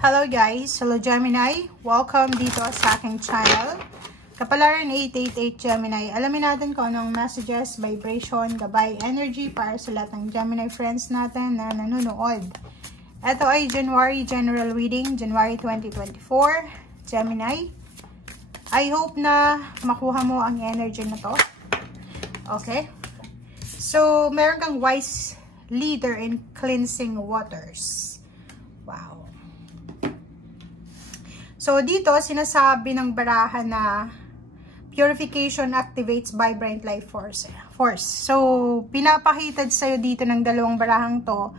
Hello guys! Hello Gemini! Welcome dito sa aking channel. Kapalaran 888 Gemini. Alamin natin kung anong messages, vibration, gabay, energy para sa lahat ng Gemini friends natin na nanonood. Ito ay January General Reading, January 2024. Gemini. I hope na makuha mo ang energy na to. Okay? So, meron kang wise leader in cleansing waters. Wow. So, dito, sinasabi ng baraha na purification activates vibrant life force. So, pinapakita sa'yo dito ng dalawang barahang to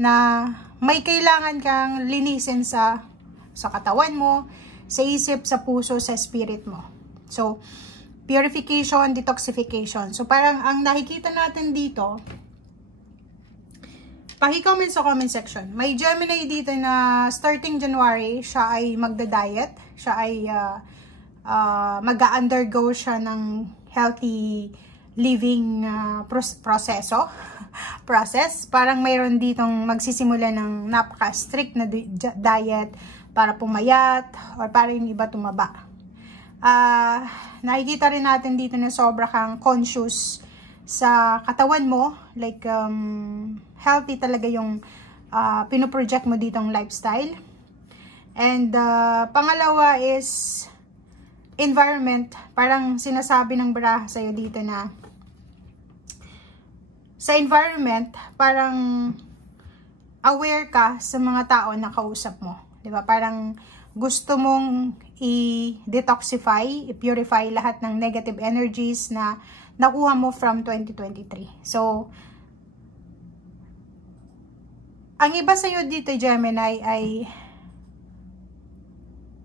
na may kailangan kang linisin sa katawan mo, sa isip, sa puso, sa spirit mo. So, purification, detoxification. So, parang ang nakikita natin dito, paki-comment sa comment section. May Gemini dito na starting January, siya ay magda-diet. Siya ay mag-undergo siya ng healthy living process. Parang mayroon ditong magsisimula ng napaka-strict na diet para pumayat or para yung iba tumaba. Nakikita rin natin dito na sobra kang conscious sa katawan mo, like healthy talaga yung pinoproject mo ditong lifestyle. And pangalawa is environment. Parang sinasabi ng baraha sa'yo dito na sa environment, parang aware ka sa mga tao na kausap mo. Diba? Parang gusto mong i-detoxify, i-purify lahat ng negative energies na nakuha mo from 2023. So, ang iba sa'yo dito, Gemini, ay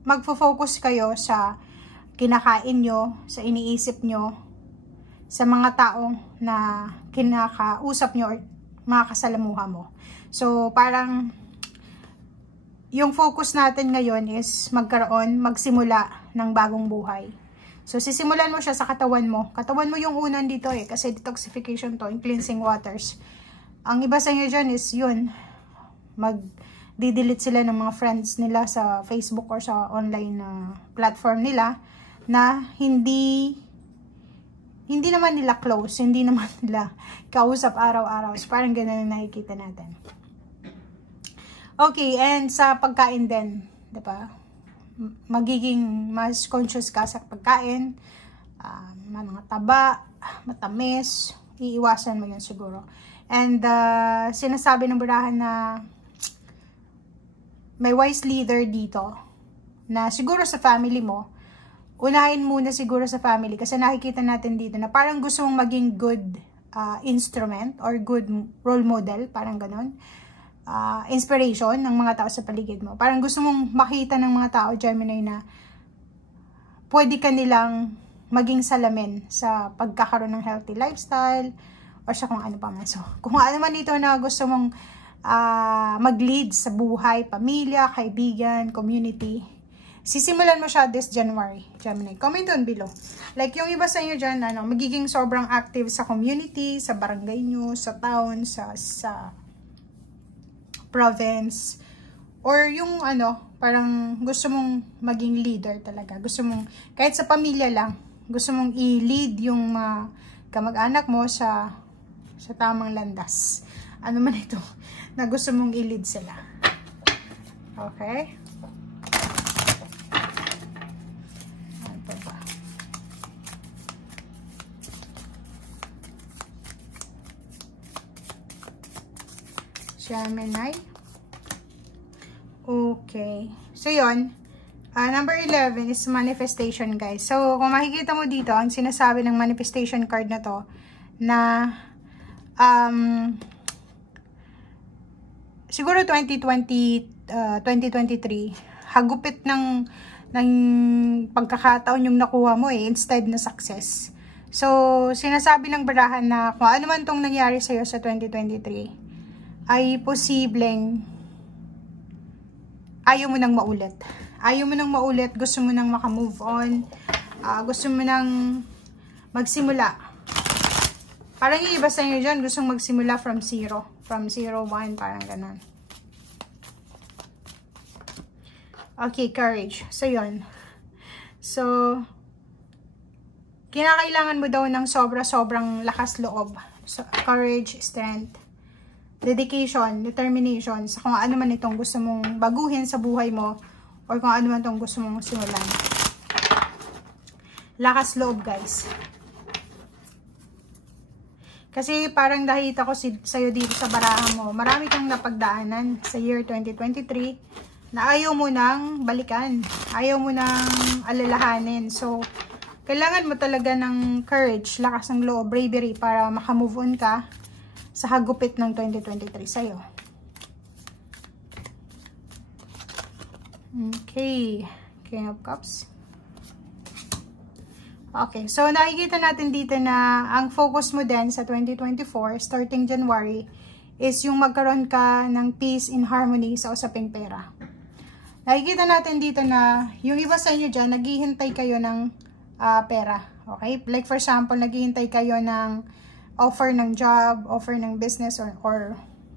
magfo-focus kayo sa kinakain nyo, sa iniisip nyo, sa mga taong na kinakausap nyo or mga kasalamuha mo. So, parang yung focus natin ngayon is magsimula ng bagong buhay. So, sisimulan mo siya sa katawan mo. Katawan mo yung unan dito kasi detoxification to, in cleansing waters. Ang iba sa inyo dyan is yun, mag-delete sila ng mga friends nila sa Facebook or sa online platform nila na hindi naman nila close, hindi naman nila kausap araw-araw. So, parang ganun na nakikita natin. Okay, and sa pagkain din, diba? Magiging mas conscious ka sa pagkain, mga taba, matamis, iiwasan mo yun siguro. And sinasabi ng barahan na may wise leader dito na siguro sa family mo, unahin muna siguro sa family kasi nakikita natin dito na parang gusto mong maging good instrument or good role model, parang ganon. Inspiration ng mga tao sa paligid mo. Parang gusto mong makita ng mga tao, Gemini, na pwede ka nilang maging salamin sa pagkakaroon ng healthy lifestyle or sa kung ano pa man. So, kung ano man ito na gusto mong mag-lead sa buhay, pamilya, kaibigan, community, sisimulan mo siya this January, Gemini. Comment down below. Like yung iba sa inyo dyan, magiging sobrang active sa community, sa barangay nyo, sa town, sa province, or yung parang gusto mong maging leader talaga. Gusto mong, kahit sa pamilya lang, gusto mong i-lead yung kamag-anak mo sa tamang landas. Ano man ito, na gusto mong i-lead sila. Okay? Ano ba? Gemini. Okay. So, yun. Number 11 is manifestation, guys. So, kung makikita mo dito, ang sinasabi ng manifestation card na to, na siguro 2023, hagupit ng pagkakataon yung nakuha mo instead na success. So, sinasabi ng barahan na kung ano man tong nangyari sa'yo sa 2023, ay posibleng ayaw mo nang maulit. Ayaw mo nang maulit, gusto mo nang makamove on, gusto mo nang magsimula. Parang yung iba sa inyo dyan, gustong magsimula from 0, 1, parang ganun. Okay, courage. So, yun. So, kinakailangan mo daw ng sobrang lakas loob. So, courage, strength, dedication, determination, sa kung ano man itong gusto mong baguhin sa buhay mo, or kung ano man itong gusto mong simulan. Lakas loob, guys. Kasi parang nakita ko sa'yo dito sa baraha mo, marami kang napagdaanan sa year 2023, na ayaw mo nang balikan, ayaw mo nang alalahanin. So, kailangan mo talaga ng courage, lakas ng loob, bravery para makamove on ka sa hagupit ng 2023 sa'yo. Okay, King of Cups. Okay, so nakikita natin dito na ang focus mo din sa 2024, starting January, is yung magkaroon ka ng peace and harmony sa usaping pera. Nakikita natin dito na yung iba sa inyo dyan, naghihintay kayo ng pera. Okay? Like for example, naghihintay kayo ng offer ng job, offer ng business, or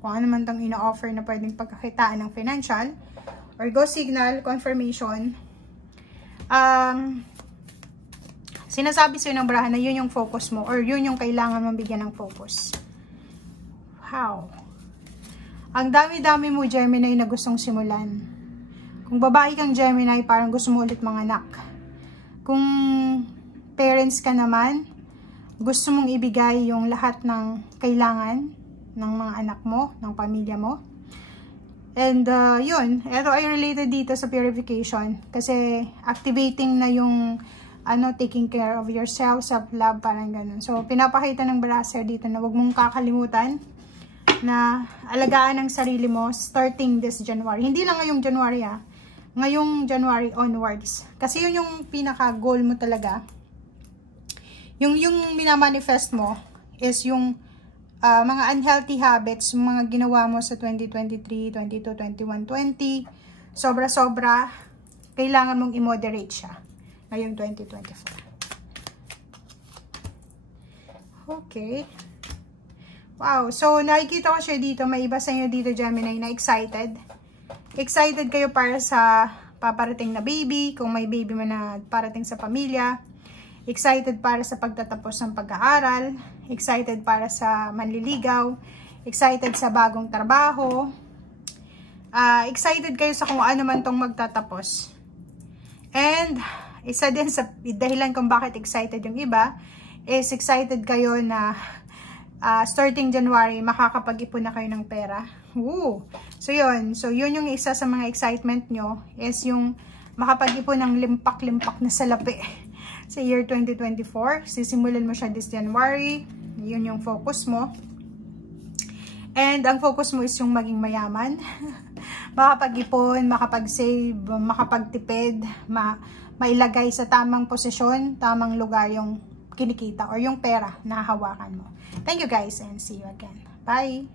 kung ano man itong ino-offer na pwedeng pagkakitaan ng financial, or go signal, confirmation. Sinasabi sa'yo ng baraha na yun yung focus mo, or yun yung kailangan mong bigyan ng focus. Wow! Ang dami-dami mo, Gemini, na gustong simulan. Kung babae kang Gemini, parang gusto mo ulit mga anak. Kung parents ka naman, gusto mong ibigay yung lahat ng kailangan ng mga anak mo, ng pamilya mo. And yun, ito ay related dito sa purification. Kasi activating na yung taking care of yourself, self-love, parang ganun. So, pinapakita ng baraha dito na wag mong kakalimutan na alagaan ang sarili mo starting this January. Hindi lang ngayong January ngayong January onwards. Kasi yun yung pinaka-goal mo talaga. Yung minamanifest mo is yung mga unhealthy habits, yung mga ginawa mo sa 2023, 22, 21, 20. Sobra-sobra, kailangan mong i-moderate siya ngayong 2024. Okay. Wow. So, nakikita ko siya dito. May iba sa inyo dito, Gemini, na excited. Excited kayo para sa paparating na baby, kung may baby man na parating sa pamilya. Excited para sa pagtatapos ng pag-aaral. Excited para sa manliligaw. Excited sa bagong trabaho. Excited kayo sa kung ano man tong magtatapos. And, isa din sa dahilan kung bakit excited yung iba, is excited kayo na starting January, makakapag-ipon na kayo ng pera. Woo! So, yun. So, yun yung isa sa mga excitement nyo, is yung makapag-ipon ng limpak-limpak na salapi sa year 2024. Sisimulan mo siya this January. Yun yung focus mo. And, ang focus mo is yung maging mayaman. Makapag-ipon, makapag-save, makapagtipid, mailagay sa tamang posisyon, tamang lugar yung kinikita or yung pera na hahawakan mo. Thank you guys and see you again. Bye!